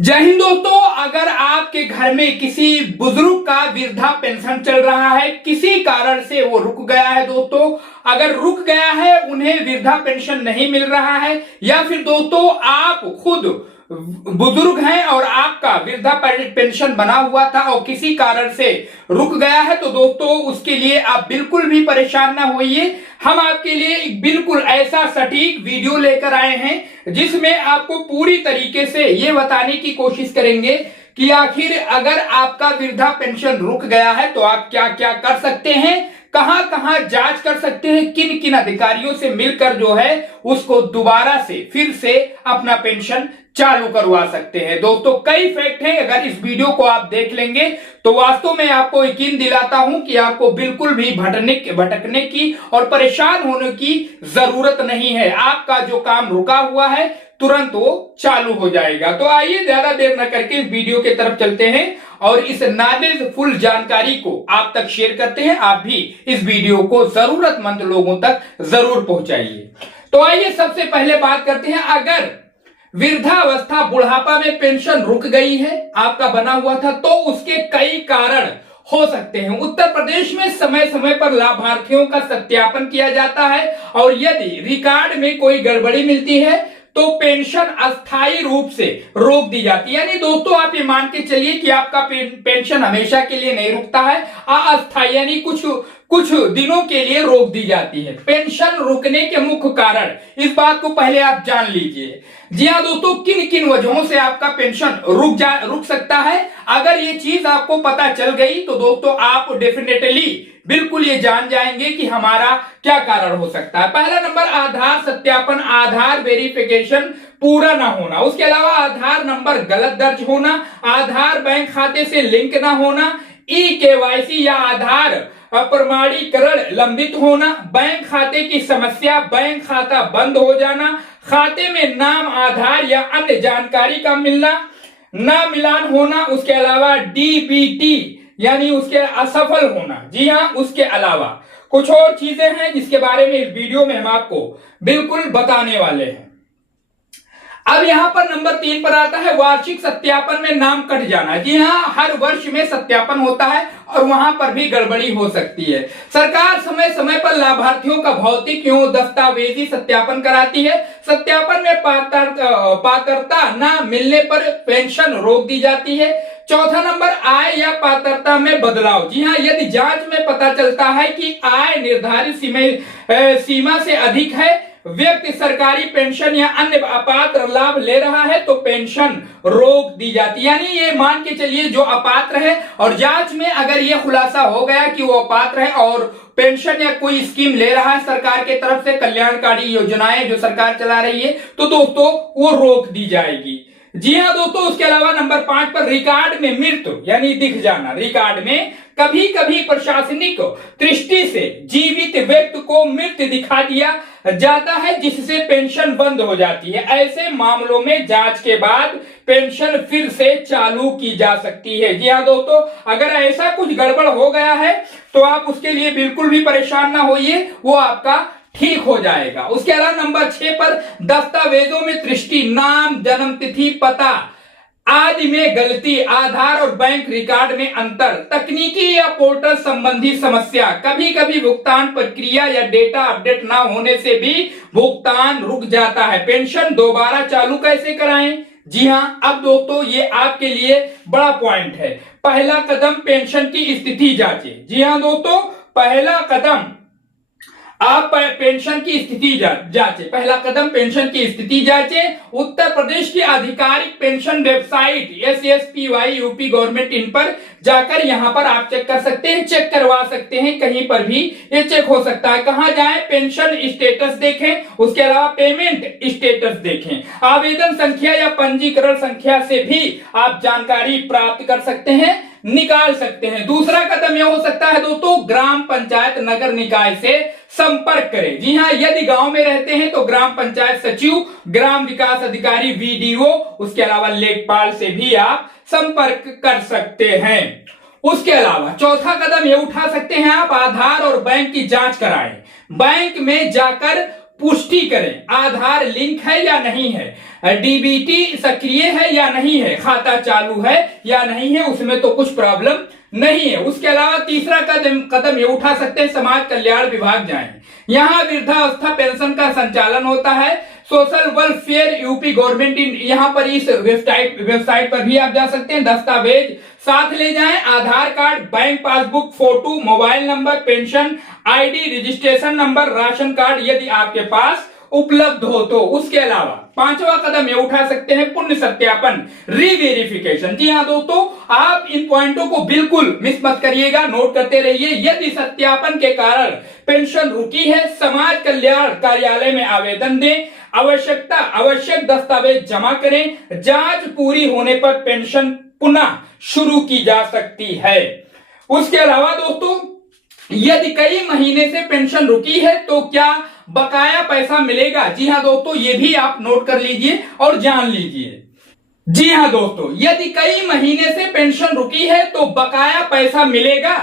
जय हिंद दोस्तों, अगर आपके घर में किसी बुजुर्ग का वृद्धा पेंशन चल रहा है, किसी कारण से वो रुक गया है दोस्तों, अगर रुक गया है, उन्हें वृद्धा पेंशन नहीं मिल रहा है, या फिर दोस्तों आप खुद बुजुर्ग हैं और आपका वृद्धा पेंशन बना हुआ था और किसी कारण से रुक गया है, तो दोस्तों उसके लिए आप बिल्कुल भी परेशान ना होइए। हम आपके लिए एक बिल्कुल ऐसा सटीक वीडियो लेकर आए हैं जिसमें आपको पूरी तरीके से ये बताने की कोशिश करेंगे कि आखिर अगर आपका वृद्धा पेंशन रुक गया है तो आप क्या क्या कर सकते हैं, कहां कहां जांच कर सकते हैं, किन किन अधिकारियों से मिलकर जो है उसको दोबारा से फिर से अपना पेंशन चालू करवा सकते हैं। दोस्तों कई फैक्ट हैं, अगर इस वीडियो को आप देख लेंगे तो वास्तव में आपको यकीन दिलाता हूं कि आपको बिल्कुल भी भटकने की और परेशान होने की जरूरत नहीं है। आपका जो काम रुका हुआ है तुरंत वो चालू हो जाएगा। तो आइए ज्यादा देर न करके इस वीडियो की तरफ चलते हैं और इस नॉलेज फुल जानकारी को आप तक शेयर करते हैं। आप भी इस वीडियो को जरूरतमंद लोगों तक जरूर पहुंचाइए। तो आइए सबसे पहले बात करते हैं, अगर वृद्धावस्था बुढ़ापा में पेंशन रुक गई है, आपका बना हुआ था, तो उसके कई कारण हो सकते हैं। उत्तर प्रदेश में समय समय पर लाभार्थियों का सत्यापन किया जाता है और यदि रिकॉर्ड में कोई गड़बड़ी मिलती है तो पेंशन अस्थायी रूप से रोक दी जाती है। यानी दोस्तों आप ये मान के चलिए कि आपका पेंशन हमेशा के लिए नहीं रुकता है, अस्थायी यानी कुछ दिनों के लिए रोक दी जाती है। पेंशन रुकने के मुख्य कारण, इस बात को पहले आप जान लीजिए। जी हाँ दोस्तों, किन किन वजहों से आपका पेंशन रुक सकता है, अगर ये चीज आपको पता चल गई तो दोस्तों आप डेफिनेटली बिल्कुल ये जान जाएंगे कि हमारा क्या कारण हो सकता है। पहला नंबर, आधार सत्यापन, आधार वेरिफिकेशन पूरा ना होना। उसके अलावा आधार नंबर गलत दर्ज होना, आधार बैंक खाते से लिंक ना होना, ई-केवाईसी या आधार प्रमाणीकरण लंबित होना, बैंक खाते की समस्या, बैंक खाता बंद हो जाना, खाते में नाम, आधार या अन्य जानकारी का मिलना, ना मिलान होना, उसके अलावा डीबीटी यानी उसके असफल होना। जी हाँ, उसके अलावा कुछ और चीजें हैं जिसके बारे में इस वीडियो में हम आपको बिल्कुल बताने वाले हैं। अब यहां पर नंबर 3 पर आता है वार्षिक सत्यापन में नाम कट जाना। जी हाँ, हर वर्ष में सत्यापन होता है और वहां पर भी गड़बड़ी हो सकती है। सरकार समय समय पर लाभार्थियों का भौतिक एवं दस्तावेजी सत्यापन कराती है। सत्यापन में पात्रता न मिलने पर पेंशन रोक दी जाती है। चौथा नंबर, आय या पात्रता में बदलाव। जी हाँ, यदि जांच में पता चलता है कि आय निर्धारित सीमा से अधिक है, व्यक्ति सरकारी पेंशन या अन्य अपात्र लाभ ले रहा है, तो पेंशन रोक दी जाती है। यानी ये मान के चलिए जो अपात्र है और जांच में अगर ये खुलासा हो गया कि वो अपात्र है और पेंशन या कोई स्कीम ले रहा है सरकार के तरफ से, कल्याणकारी योजनाएं जो सरकार चला रही है, तो दोस्तों वो रोक दी जाएगी। जी हाँ दोस्तों, उसके अलावा नंबर 5 पर रिकॉर्ड में मृत्यु यानी दिख जाना। रिकॉर्ड में कभी कभी प्रशासनिक दृष्टि से जीवित व्यक्ति को मृत दिखा दिया जाता है जिससे पेंशन बंद हो जाती है। ऐसे मामलों में जांच के बाद पेंशन फिर से चालू की जा सकती है। जी हाँ दोस्तों, अगर ऐसा कुछ गड़बड़ हो गया है तो आप उसके लिए बिल्कुल भी परेशान ना होइए, वो आपका ठीक हो जाएगा। उसके अलावा नंबर 6 पर दस्तावेजों में त्रुटि, नाम, जन्म तिथि, पता आदि में गलती, आधार और बैंक रिकॉर्ड में अंतर, तकनीकी या पोर्टल संबंधी समस्या, कभी कभी भुगतान प्रक्रिया या डेटा अपडेट ना होने से भी भुगतान रुक जाता है। पेंशन दोबारा चालू कैसे कराएं? जी हाँ, अब दोस्तों ये आपके लिए बड़ा पॉइंट है। पहला कदम, पेंशन की स्थिति जांचें। जी हाँ दोस्तों, पहला कदम आप पेंशन की स्थिति जांचें। पहला कदम, पेंशन की स्थिति जांचें। उत्तर प्रदेश की आधिकारिक pension website SSPY UP government, इन पर जाकर यहां पर आप चेक कर सकते हैं, चेक करवा सकते हैं, कहीं पर भी ये चेक हो सकता है। कहां जाएं? पेंशन स्टेटस देखें, उसके अलावा पेमेंट स्टेटस देखें, आवेदन संख्या या पंजीकरण संख्या से भी आप जानकारी प्राप्त कर सकते हैं, निकाल सकते हैं। दूसरा कदम यह हो सकता है दोस्तों, ग्राम पंचायत नगर निकाय से संपर्क करें। जी हाँ, यदि गांव में रहते हैं तो ग्राम पंचायत सचिव, ग्राम विकास अधिकारी, VDO, उसके अलावा लेखपाल से भी आप संपर्क कर सकते हैं। उसके अलावा चौथा कदम ये उठा सकते हैं आप, आधार और बैंक की जांच कराएं। बैंक में जाकर पुष्टि करें, आधार लिंक है या नहीं है, डीबीटी सक्रिय है या नहीं है, खाता चालू है या नहीं है, उसमें तो कुछ प्रॉब्लम नहीं है। उसके अलावा तीसरा कदम ये उठा सकते हैं, समाज कल्याण विभाग जाएं। यहाँ वृद्धावस्था पेंशन का संचालन होता है। सोशल वेलफेयर यूपी गवर्नमेंट यहाँ पर इस वेबसाइट पर भी आप जा सकते हैं। दस्तावेज साथ ले जाएं, Aadhaar card, bank passbook, photo, mobile number, pension ID, registration number, ration card यदि आपके पास उपलब्ध हो तो। उसके अलावा पांचवा कदम ये उठा सकते हैं, पुण्य सत्यापन, रीवेरिफिकेशन। जी हाँ दोस्तों, आप इन पॉइंटों को बिल्कुल मिस मत करिएगा, नोट करते रहिए। यदि सत्यापन के कारण पेंशन रुकी है, समाज कल्याण कार्यालय में आवेदन दें, आवश्यक दस्तावेज जमा करें, जांच पूरी होने पर पेंशन पुनः शुरू की जा सकती है। उसके अलावा दोस्तों, यदि कई महीने से पेंशन रुकी है तो क्या बकाया पैसा मिलेगा? जी हां दोस्तों, ये भी आप नोट कर लीजिए और जान लीजिए। जी हां दोस्तों, यदि कई महीने से पेंशन रुकी है तो बकाया पैसा मिलेगा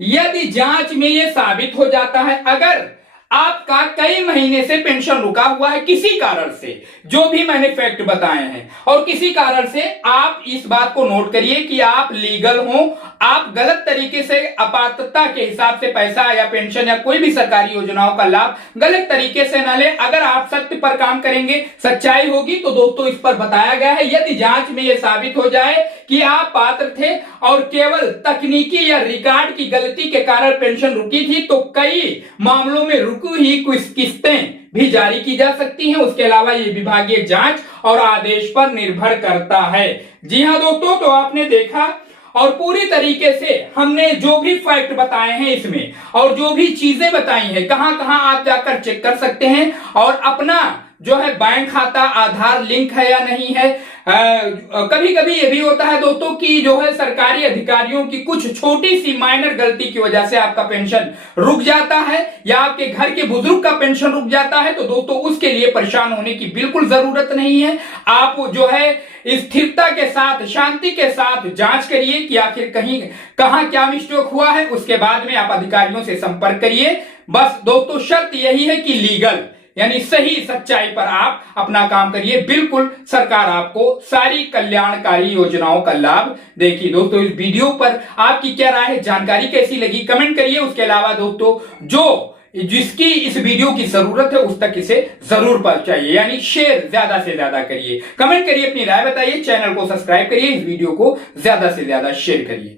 यदि जांच में यह साबित हो जाता है। अगर आपका कई महीने से पेंशन रुका हुआ है किसी कारण से, जो भी मैंने फैक्ट बताए हैं, और किसी कारण से आप इस बात को नोट करिए कि आप लीगल हो, आप गलत तरीके से अपात्रता के हिसाब से पैसा या पेंशन या कोई भी सरकारी योजनाओं का लाभ गलत तरीके से न ले। अगर आप सत्य पर काम करेंगे, सच्चाई होगी, तो दोस्तों इस पर बताया गया है। यदि जांच में यह साबित हो जाए कि आप पात्र थे और केवल तकनीकी या रिकॉर्ड की गलती के कारण पेंशन रुकी थी, तो कई मामलों में रुकी ही कुछ किस्तें भी जारी की जा सकती हैं। उसके अलावा ये विभागीय जांच और आदेश पर निर्भर करता है। जी हां दोस्तों, तो आपने देखा और पूरी तरीके से हमने जो भी फैक्ट बताए हैं इसमें और जो भी चीजें बताई हैं, कहां कहां आप जाकर चेक कर सकते हैं और अपना जो है बैंक खाता आधार लिंक है या नहीं है। कभी कभी ये भी होता है दोस्तों कि जो है सरकारी अधिकारियों की कुछ छोटी सी माइनर गलती की वजह से आपका पेंशन रुक जाता है या आपके घर के बुजुर्ग का पेंशन रुक जाता है, तो दोस्तों उसके लिए परेशान होने की बिल्कुल जरूरत नहीं है। आप जो है स्थिरता के साथ, शांति के साथ जांच करिए कि आखिर कहां क्या मिस्टेक हुआ है। उसके बाद में आप अधिकारियों से संपर्क करिए। बस दोस्तों शर्त यही है कि लीगल यानी सही सच्चाई पर आप अपना काम करिए। बिल्कुल सरकार आपको सारी कल्याणकारी योजनाओं का लाभ देगी। दोस्तों इस वीडियो पर आपकी क्या राय है, जानकारी कैसी लगी, कमेंट करिए। उसके अलावा दोस्तों जिसकी इस वीडियो की जरूरत है उस तक इसे जरूर पहुंचाइए, यानी शेयर ज्यादा से ज्यादा करिए, कमेंट करिए, अपनी राय बताइए, चैनल को सब्सक्राइब करिए, इस वीडियो को ज्यादा से ज्यादा शेयर करिए।